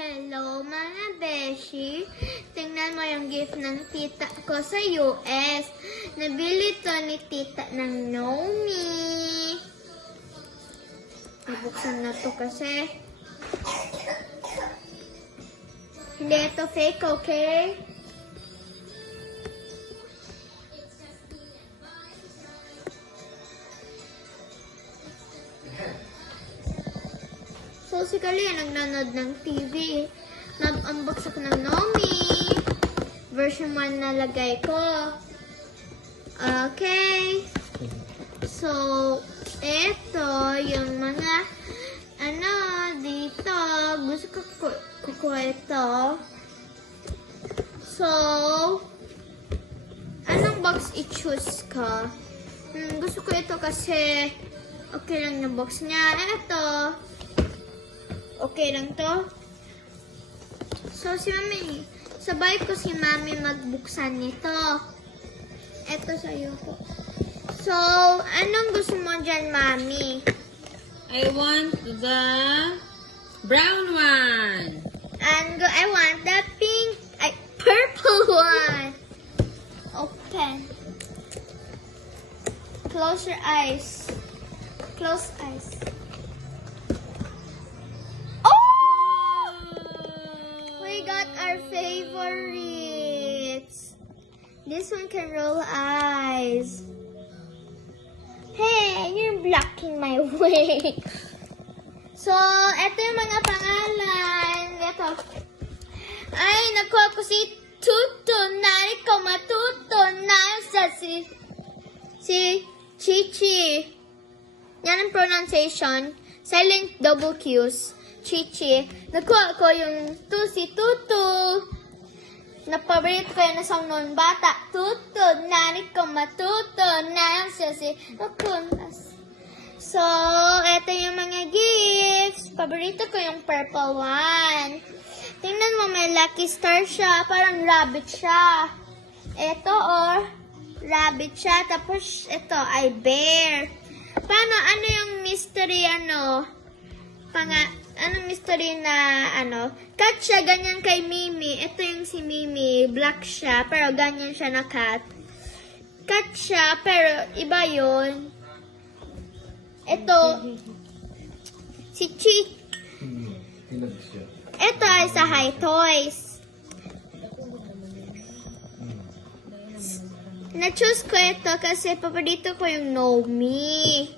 Hello mga beshi! Tingnan mo yung gift ng tita ko sa US. Nabili to ni tita ng Nomi. Ibuksan na to kasi. Hindi ito fake, okay? So, si Kalia nagnanood ng TV. Nag-unbox ako ng Nomi. Version 1 na lagay ko. Okay. So, eto yung mga dito. Gusto ko kukuha ito. So, anong box i-choose ka? Gusto ko ito kasi okay lang yung box niya. Eto. Okay lang to. So, si Mami, sabay ko si Mami magbuksan nito. Ito sa'yo po. So, anong gusto mo dyan, Mami? I want the brown one. And I want the purple one. Open. Close your eyes. Close eyes. We got our favorites. This one can roll eyes. Hey, you're blocking my way. So, eto yung mga pangalan. Ito. Ay, nakuha ko si Tuto. Nari ko matuto na sa si Chichi. Yan ang pronunciation. Silent double Q's. Chichi. Nakuha ko yung si Tutu. Napaborito ko yung nasang noon bata. Tutu, nari ko matuto na siya si Nakunas. So, eto yung mga gifts. Paborito ko yung purple one. Tingnan mo, may lucky star siya. Parang rabbit siya. Eto, rabbit siya. Tapos, ito ay bear. Paano, ano yung mystery, anong mystery na, cat siya, ganyan kay Mimi. Ito yung si Mimi, black siya, pero ganyan siya na cat. Cat siya, pero iba yun. Ito, si Chi. Ito ay sa High Toys. Na-choose ko ito kasi paborito ko yung Nomi.